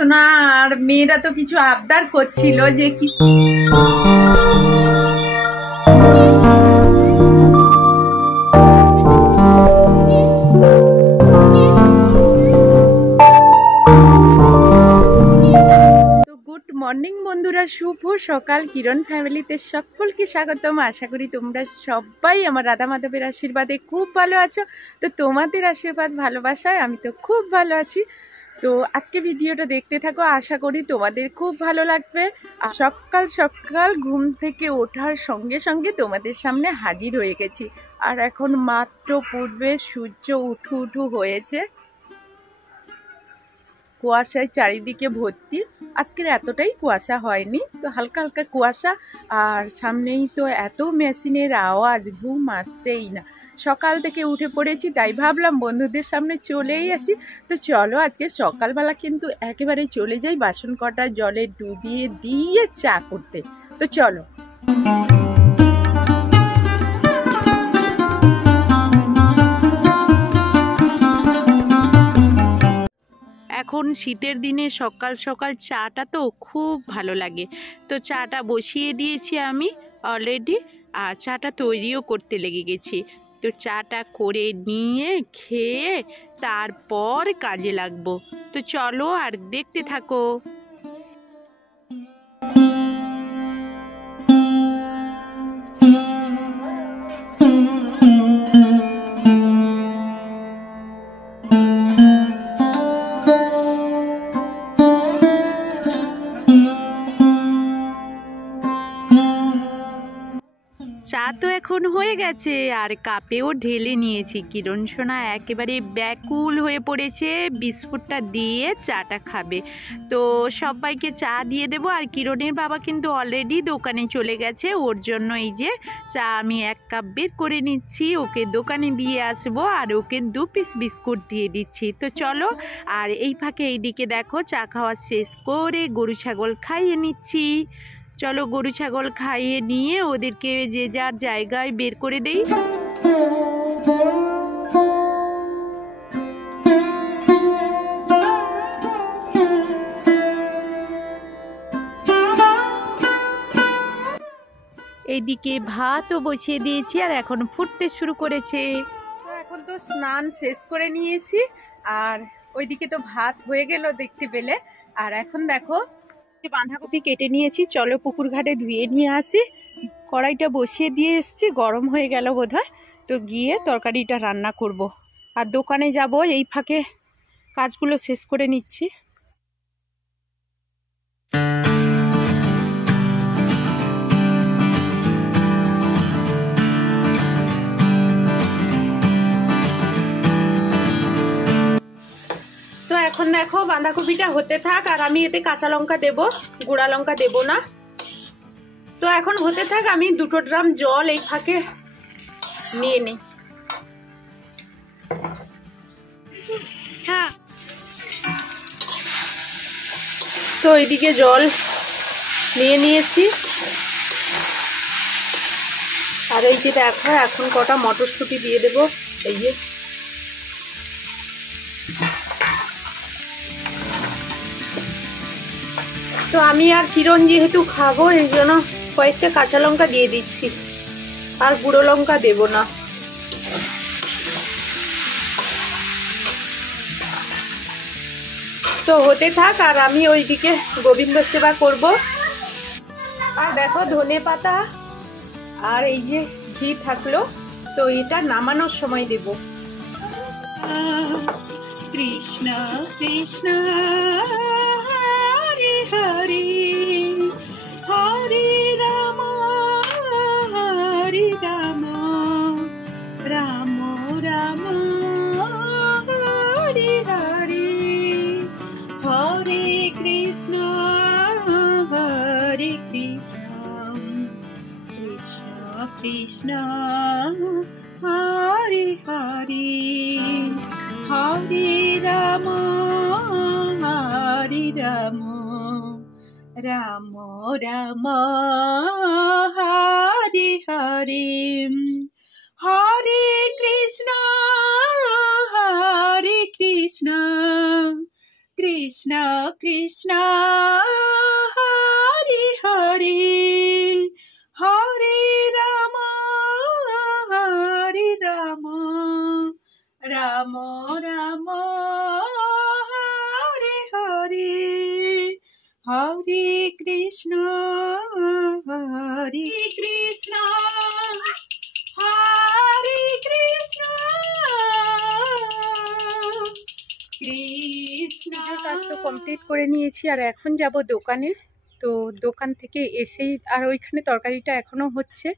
সোনা আর মেয়েরা তো কিছু আবদার করছিল যে কি গুড মর্নিং বন্ধুরা, শুভ সকাল। কিরণ ফ্যামিলিতে সকলকে স্বাগতম। আশা করি তোমরা সবাই আমার রাধা মাধবের আশীর্বাদে খুব ভালো আছো। তো তোমাদের আশীর্বাদ ভালোবাসায় আমি তো খুব ভালো আছি। তো আজকে ভিডিওটা দেখতে থাকো, আশা করি তোমাদের খুব ভালো লাগবে। সকাল সকাল ঘুম থেকে ওঠার সঙ্গে সঙ্গে তোমাদের সামনে হাজির হয়ে গেছি। আর এখন মাত্র পূর্বে সূর্য উঠু হয়েছে, কুয়াশায় চারিদিকে ভর্তি। আজকের এতটাই কুয়াশা হয়নি, তো হালকা হালকা কুয়াশা। আর সামনেই তো এত মেশিনের আওয়াজ, ঘুম আসছেই না। সকাল থেকে উঠে পড়েছি, তাই ভাবলাম বন্ধুদের সামনে চলেই আসি। তো চলো আজকে সকালবেলা কিন্তু একেবারে চলে যাই বাসন কটা জলে ডুবিয়ে দিয়ে চা করতে। তো চলো। এখন শীতের দিনে সকাল সকাল চাটা তো খুব ভালো লাগে। তো চাটা বসিয়ে দিয়েছি আমি অলরেডি, আর চাটা তৈরিও করতে লেগে গেছি। তো চাটা করে নিয়ে খেয়ে তারপর কাজে লাগবো। তো চলো আর দেখতে থাকো। চা তো এখন হয়ে গেছে, আর কাপেও ঢেলে নিয়েছি। কিরণ সোনা একেবারে ব্যাকুল হয়ে পড়েছে, বিস্কুটটা দিয়ে চাটা খাবে। তো সবাইকে চা দিয়ে দেবো। আর কিরণের বাবা কিন্তু অলরেডি দোকানে চলে গেছে, ওর জন্য এই যে চা আমি 1 কাপ বের করে নিচ্ছি, ওকে দোকানে দিয়ে আসবো। আর ওকে 2 পিস বিস্কুট দিয়ে দিচ্ছি। তো চলো। আর এই ফাঁকে এইদিকে দেখো চা খাওয়া শেষ করে গরু ছাগল খাইয়ে নিচ্ছি। চলো গরু ছাগল খাইয়ে নিয়ে ওদেরকে যে যার জায়গায় বের করে দেই। এইদিকে ভাতও বসিয়ে দিয়েছি, আর এখন ফুটতে শুরু করেছে। তো এখন তো স্নান শেষ করে নিয়েছি, আর ওইদিকে তো ভাত হয়ে গেল দেখতে পেলে। আর এখন দেখো বাঁধাকপি কেটে নিয়েছি, চলো পুকুর ঘাটে ধুয়ে নিয়ে আসি। কড়াইটা বসিয়ে দিয়ে এসছি, গরম হয়ে গেল বোধহয়। তো গিয়ে তরকারিটা রান্না করব। আর দোকানে যাব, এই ফাঁকে কাজগুলো শেষ করে নিচ্ছি। তো এখন দেখো বাঁধাকপিটা হতে থাক, আর আমি এতে কাঁচা লঙ্কা দেব, গুঁড়া লঙ্কা দেব না। তো এখন হতে থাক, আমি 2 ড্রাম জল এই ফাঁকে নিয়ে নিই। হ্যাঁ, তো এইদিকে জল নিয়ে নিয়েছি। আর এই যে দেখো এখন কটা মটরশুঁটি দিয়ে দেব, এই যে। তো আমি আর কিরণ যেহেতু খাবো, এই জন্য কয়েকটা কাঁচা লঙ্কা দিয়ে দিচ্ছি, আর গুঁড়ো লঙ্কা দেব না। তো হতে থাক, আর আমি ওইদিকে গোবিন্দ সেবা করব। আর দেখো ধনে পাতা আর এই যে ঘি থাকলো, তো এটা নামানোর সময় দেব। কৃষ্ণ কৃষ্ণ হরে হরে, হরে রাম হরে রাম, রাম রাম হরে হরে, হরে কৃষ্ণ হরে কৃষ্ণ, কৃষ্ণ কৃষ্ণ হরে হরে, হরে রাম হরে রাম, রাম রাম হরে হরে, হরে কৃষ্ণ হরে কৃষ্ণ, কৃষ্ণ কৃষ্ণ হরে হরে হরে রাম রাম রাম হরে হরে হরে কৃষ্ণ হরে কৃষ্ণ হরে কৃষ্ণ কৃষ্ণ। কাজ তো কমপ্লিট করে নিয়েছি আর এখন যাব দোকানে। তো দোকান থেকে এসেই আর ওইখানে তরকারিটা এখনও হচ্ছে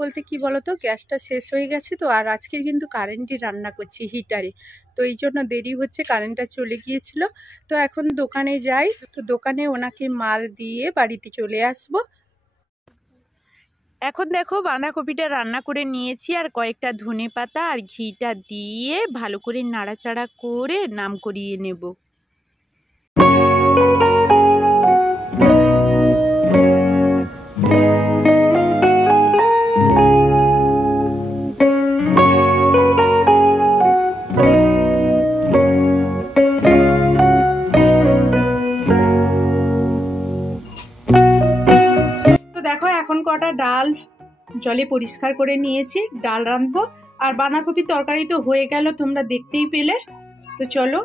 বলতে কি বলতো, গ্যাসটা শেষ হয়ে গেছে তো, আর আজকের কিন্তু কারেন্টই রান্না করছি হিটারে, তো এই জন্য দেরি হচ্ছে, কারেন্টটা চলে গিয়েছিল। তো এখন দোকানে যাই, তো দোকানে ওনাকে মাল দিয়ে বাড়িতে চলে আসব। এখন দেখো বাঁধাকপিটা রান্না করে নিয়েছি আর কয়েকটা ধনেপাতা আর ঘিটা দিয়ে ভালো করে নাড়াচাড়া করে নাম করিয়ে নেব। দেখো এখন কটা ডাল জলে পরিষ্কার করে নিয়েছি, ডাল রাঁধবো। আর বাঁধাকপির তরকারি তো হয়ে গেল, তোমরা দেখতেই পেলে। তো চলো।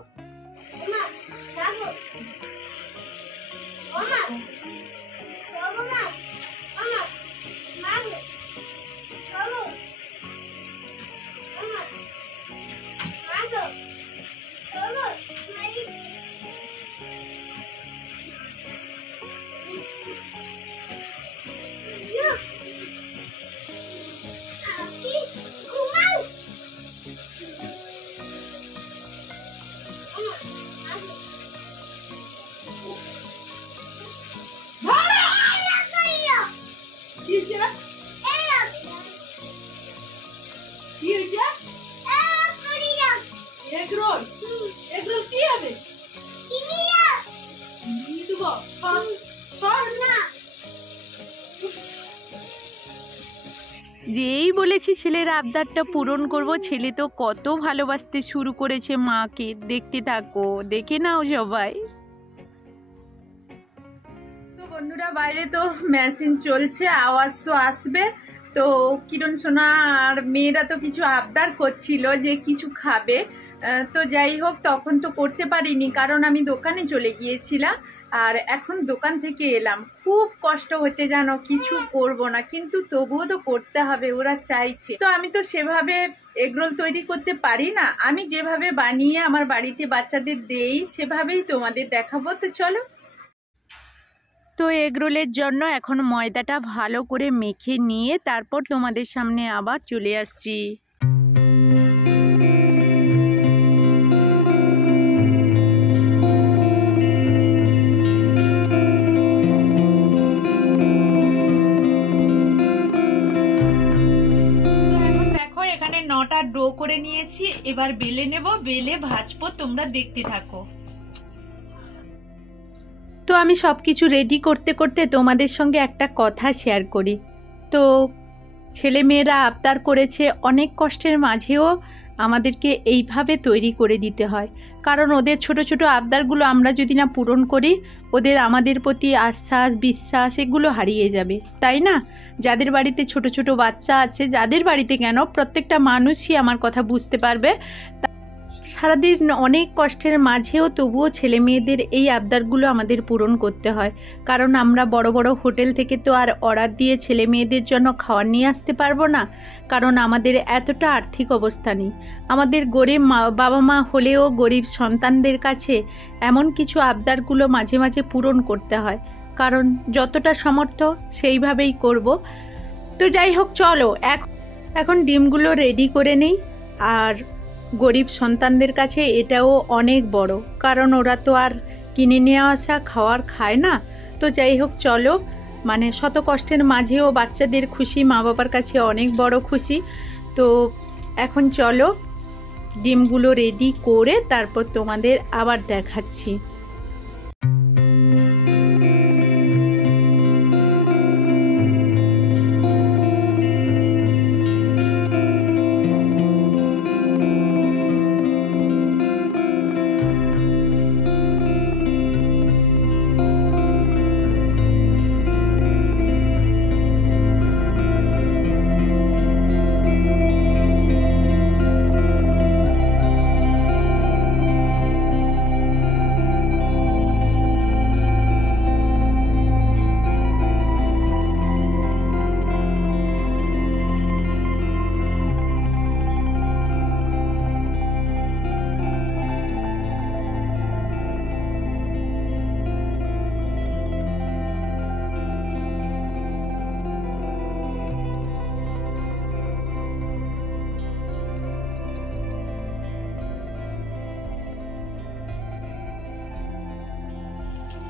যেই বলেছি ছেলের আবদারটা পূরণ করব, ছেলে তো কত ভালোবাসতে শুরু করেছে মাকে। দেখতে থাকো, দেখে নাও সবাই। তো বন্ধুরা, বাইরে তো মেশিন চলছে, আওয়াজ তো আসবে। তো কিরণ সোনা আর মেয়েরা তো কিছু আবদার করছিল যে কিছু খাবে। তো যাই হোক, তখন তো করতে পারিনি কারণ আমি দোকানে চলে গিয়েছিলাম। আর এখন দোকান থেকে এলাম, খুব কষ্ট হচ্ছে জানো, কিছু করব না কিন্তু তবুও তো করতে হবে, ওরা চাইছে। তো আমি তো সেভাবে এগরোল তৈরি করতে পারি না, আমি যেভাবে বানিয়ে আমার বাড়িতে বাচ্চাদের দেই সেভাবেই তোমাদের দেখাবো। তো চলো। তো এগরোলের জন্য এখন ময়দাটা ভালো করে মেখে নিয়ে তারপর তোমাদের সামনে আবার চলে আসছি। এখানে 9টা ডো করে নিয়েছি, এবার বেলে নেব, বেলে ভাজবো, তোমরা দেখতে থাকো। তো আমি সব কিছু রেডি করতে করতে তোমাদের সঙ্গে একটা কথা শেয়ার করি। তো ছেলে মেয়েরা আবদার করেছে, অনেক কষ্টের মাঝেও আমাদেরকে এইভাবে তৈরি করে দিতে হয়, কারণ ওদের ছোট ছোট আবদারগুলো আমরা যদি না পূরণ করি, ওদের আমাদের প্রতি আশ্বাস বিশ্বাস এগুলো হারিয়ে যাবে, তাই না? যাদের বাড়িতে ছোট ছোট বাচ্চা আছে, যাদের বাড়িতে কেন, প্রত্যেকটা মানুষই আমার কথা বুঝতে পারবে। সারাদিন অনেক কষ্টের মাঝেও তবুও ছেলে মেয়েদের এই আবদারগুলো আমাদের পূরণ করতে হয়, কারণ আমরা বড় বড় হোটেল থেকে তো আর অর্ডার দিয়ে ছেলে মেয়েদের জন্য খাবার নিয়ে আসতে পারবো না, কারণ আমাদের এতটা আর্থিক অবস্থা নেই। আমাদের গরিব বাবা মা হলেও গরিব সন্তানদের কাছে এমন কিছু আবদারগুলো মাঝে মাঝে পূরণ করতে হয়, কারণ যতটা সামর্থ্য সেইভাবেই করব। তো যাই হোক, চলো এখন ডিমগুলো রেডি করে নেই। আর গরিব সন্তানদের কাছে এটাও অনেক বড়, কারণ ওরা তো আর কিনে নিয়ে আসা খাওয়ার খায় না। তো যাই হোক, চলো, মানে শত কষ্টের মাঝেও বাচ্চাদের খুশি মা বাবার কাছে অনেক বড় খুশি। তো এখন চলো ডিমগুলো রেডি করে তারপর তোমাদের আবার দেখাচ্ছি। তো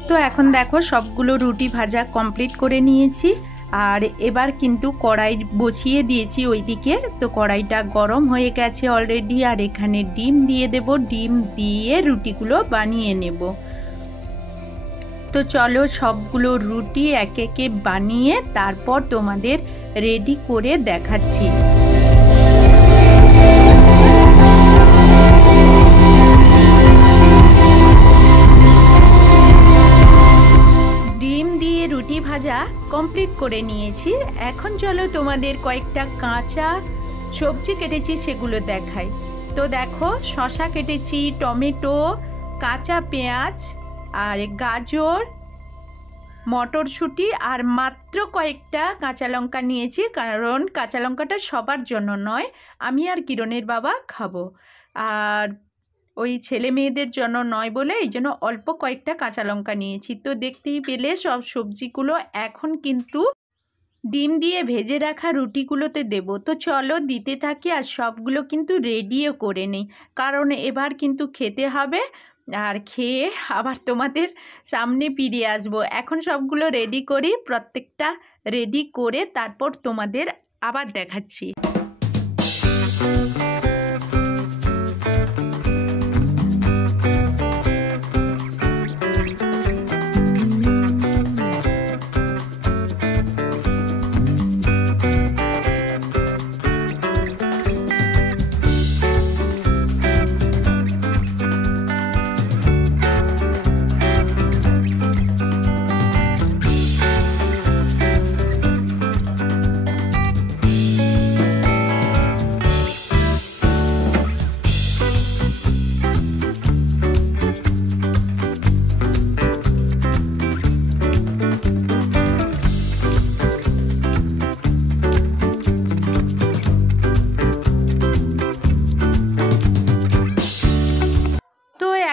তো এখন দেখো সবগুলো রুটি ভাজা কমপ্লিট করে নিয়েছি। আর এবার কিন্তু কড়াই বসিয়ে দিয়েছি ওইদিকে। তো কড়াইটা গরম হয়ে গেছে অলরেডি। আর এখানে ডিম দিয়ে দেব, ডিম দিয়ে রুটিগুলো বানিয়ে নেব। তো চলো সবগুলো রুটি একে একে বানিয়ে তারপর তোমাদের রেডি করে দেখাচ্ছি। ডিম দিয়ে রুটি ভাজা কমপ্লিট করে নিয়েছি। এখন চলো তোমাদের কয়েকটা কাঁচা সবজি কেটেছি সেগুলো দেখাই। তো দেখো শসা কেটেছি, টমেটো, কাঁচা পেঁয়াজ আর গাজর, মটরশুঁটি আর মাত্র কয়েকটা কাঁচা লঙ্কা নিয়েছি, কারণ কাঁচা লঙ্কাটা সবার জন্য নয়, আমি আর কিরণের বাবা খাবো, আর ওই ছেলে মেয়েদের জন্য নয় বলে এই জন্য অল্প কয়েকটা কাঁচা লঙ্কা নিয়েছি। তো দেখতেই পেলে সব সবজিগুলো এখন কিন্তু ডিম দিয়ে ভেজে রাখা রুটিগুলোতে দেব। তো চলো দিতে থাকি আর সবগুলো কিন্তু রেডিও করে নেই, কারণ এবার কিন্তু খেতে হবে আর খেয়ে আবার তোমাদের সামনে ফিরে আসবো। এখন সবগুলো রেডি করি, প্রত্যেকটা রেডি করে তারপর তোমাদের আবার দেখাচ্ছি।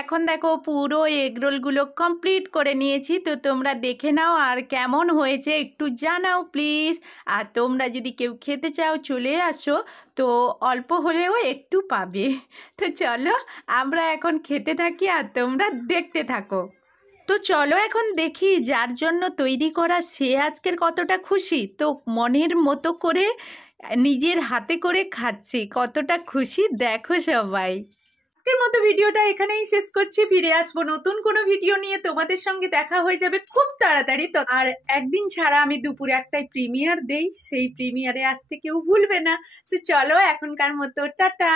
এখন দেখো পুরো এগরোলগুলো কমপ্লিট করে নিয়েছি। তো তোমরা দেখে নাও আর কেমন হয়েছে একটু জানাও প্লিজ। আর তোমরা যদি কেউ খেতে চাও চলে আসো, তো অল্প হলেও একটু পাবে। তো চলো আমরা এখন খেতে থাকি আর তোমরা দেখতে থাকো। তো চলো এখন দেখি যার জন্য তৈরি করা সে আজকের কতটা খুশি। তো মনের মতো করে নিজের হাতে করে খাচ্ছে, কতটা খুশি দেখো সবাই। আজকের মতো ভিডিওটা এখানেই শেষ করছি, ফিরে আসবো নতুন কোনো ভিডিও নিয়ে, তোমাদের সঙ্গে দেখা হয়ে যাবে খুব তাড়াতাড়ি। তো আর একদিন ছাড়া আমি দুপুরে একটাই প্রিমিয়ার দেই, সেই প্রিমিয়ারে আসতে কেউ ভুলবে না। তো চলো এখনকার মতো টাটা।